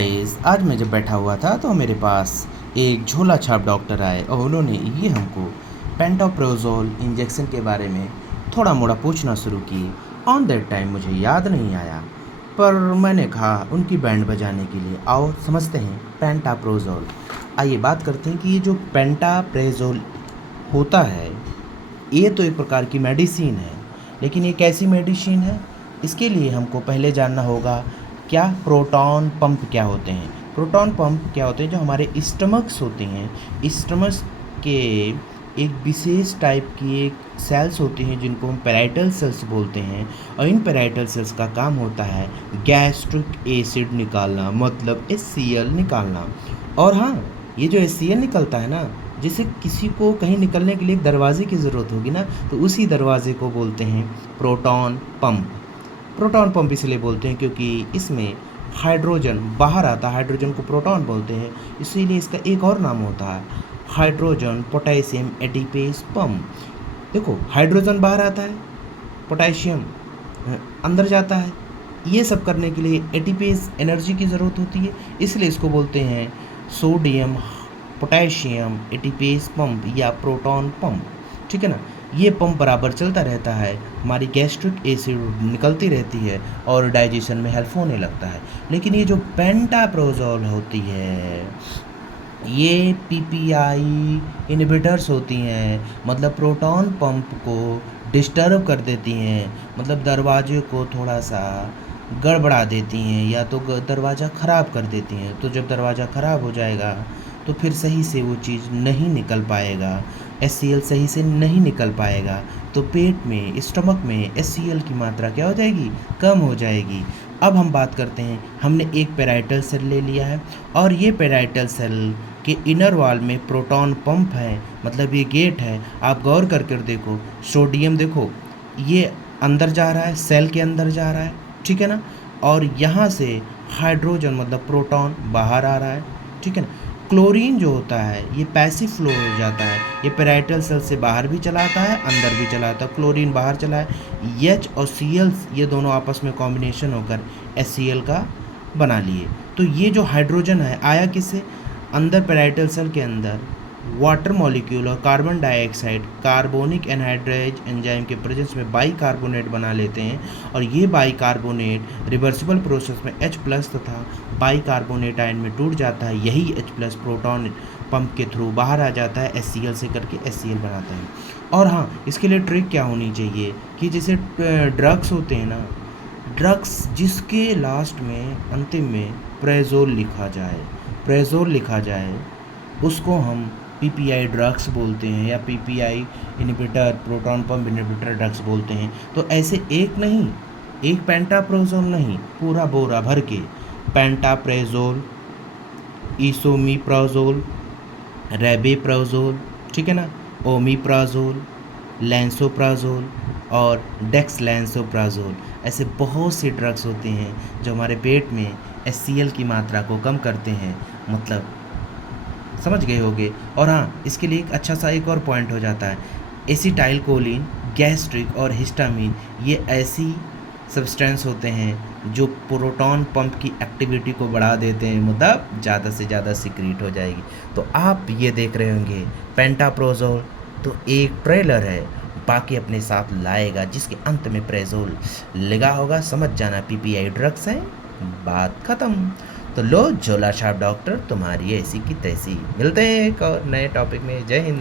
Guys, आज मैं जब बैठा हुआ था तो मेरे पास एक झोला छाप डॉक्टर आए और उन्होंने ये हमको पेंटोप्रोजोल इंजेक्शन के बारे में थोड़ा मोड़ा पूछना शुरू किए। ऑन दैट टाइम मुझे याद नहीं आया, पर मैंने कहा उनकी बैंड बजाने के लिए आओ समझते हैं पेंटाप्रोजोल। आइए बात करते हैं कि ये जो पेंटाप्रोजोल होता है ये तो एक प्रकार की मेडिसिन है, लेकिन ये कैसी मेडिसिन है इसके लिए हमको पहले जानना होगा क्या प्रोटॉन पंप क्या होते हैं। प्रोटॉन पंप क्या होते हैं, जो हमारे स्टमक्स होते हैं, स्टमक्स के एक विशेष टाइप की एक सेल्स होती हैं जिनको हम पैराइटल सेल्स बोलते हैं, और इन पैराइटल सेल्स का काम होता है गैस्ट्रिक एसिड निकालना, मतलब HCl निकालना। और हाँ, ये जो HCl निकलता है ना, जैसे किसी को कहीं निकलने के लिए एक दरवाजे की ज़रूरत होगी ना, तो उसी दरवाजे को बोलते हैं प्रोटॉन पंप। प्रोटॉन पंप इसलिए बोलते हैं क्योंकि इसमें हाइड्रोजन बाहर आता है, हाइड्रोजन को प्रोटॉन बोलते हैं, इसीलिए इसका एक और नाम होता है हाइड्रोजन पोटेशियम एडिपेज पंप। देखो, हाइड्रोजन बाहर आता है, पोटेशियम अंदर जाता है, ये सब करने के लिए एटीपेज एनर्जी की ज़रूरत होती है, इसलिए इसको बोलते हैं सोडियम पोटेशियम एटीपेज पंप या प्रोटॉन पंप। ठीक है ना, ये पंप बराबर चलता रहता है, हमारी गैस्ट्रिक एसिड निकलती रहती है और डाइजेशन में हेल्प होने लगता है। लेकिन ये जो पेंटाप्रोजोल होती है ये पीपीआई इनहिबिटर्स होती हैं, मतलब प्रोटॉन पंप को डिस्टर्ब कर देती हैं, मतलब दरवाजे को थोड़ा सा गड़बड़ा देती हैं या तो दरवाज़ा ख़राब कर देती हैं। तो जब दरवाज़ा ख़राब हो जाएगा तो फिर सही से वो चीज़ नहीं निकल पाएगा, HCl सही से नहीं निकल पाएगा, तो पेट में स्टमक में HCl की मात्रा क्या हो जाएगी, कम हो जाएगी। अब हम बात करते हैं, हमने एक पैराइटल सेल ले लिया है और ये पैराइटल सेल के इनर वॉल में प्रोटॉन पंप है, मतलब ये गेट है। आप गौर करके देखो, सोडियम देखो ये अंदर जा रहा है, सेल के अंदर जा रहा है, ठीक है ना, और यहाँ से हाइड्रोजन मतलब प्रोटॉन बाहर आ रहा है, ठीक है ना। क्लोरीन जो होता है ये पैसिव फ्लो हो जाता है, ये पैराइटल सेल से बाहर भी चलाता है अंदर भी चलाता है। क्लोरीन बाहर चला है, H और Cl ये दोनों आपस में कॉम्बिनेशन होकर HCl का बना लिए। तो ये जो हाइड्रोजन है आया किससे, अंदर पैराइटल सेल के अंदर वाटर मॉलिक्यूल और carbon dioxide carbonic anhydrase enzyme के प्रेजेंस में बाइकार्बोनेट बना लेते हैं, और ये बाइकार्बोनेट रिवर्सिबल प्रोसेस में H प्लस तथा बाइकार्बोनेट आयन में टूट जाता है। यही H प्लस प्रोटॉन पंप के थ्रू बाहर आ जाता है, HCl से करके HCl बनाता है। और हाँ, इसके लिए ट्रिक क्या होनी चाहिए कि जैसे ड्रग्स होते हैं ना, ड्रग्स जिसके लास्ट में अंतिम में प्रेजोल लिखा जाए उसको हम पीपीआई ड्रग्स बोलते हैं, या PPI inhibitor proton pump inhibitor drugs बोलते हैं। तो ऐसे एक नहीं, एक पेंटाप्रोजोल नहीं, पूरा बोरा भर के पेंटाप्रेजोल, इसोमीप्राजोल, रेबेप्राजोल, ठीक है ना, ओमीप्राजोल, लैंसोप्राजोल और डेक्सलैंसोप्राजोल, ऐसे बहुत से ड्रग्स होते हैं जो हमारे पेट में HCl की मात्रा को कम करते हैं, मतलब समझ गए होंगे। और हाँ, इसके लिए एक अच्छा सा एक और पॉइंट हो जाता है, एसिटाइल कोलिन, गैस्ट्रिक और हिस्टामिन, ये ऐसी सब्सटेंस होते हैं जो प्रोटॉन पंप की एक्टिविटी को बढ़ा देते हैं, मतलब ज़्यादा से ज़्यादा सिक्रीट हो जाएगी। तो आप ये देख रहे होंगे पेंटाप्रोजोल तो एक ट्रेलर है, बाकी अपने साथ लाएगा जिसके अंत में प्रेजोल लगा होगा, समझ जाना पीपीआई ड्रग्स हैं, बात ख़त्म। तो लो झोला छाप डॉक्टर, तुम्हारी ऐसी की तैसी। मिलते हैं एक और नए टॉपिक में। जय हिंद।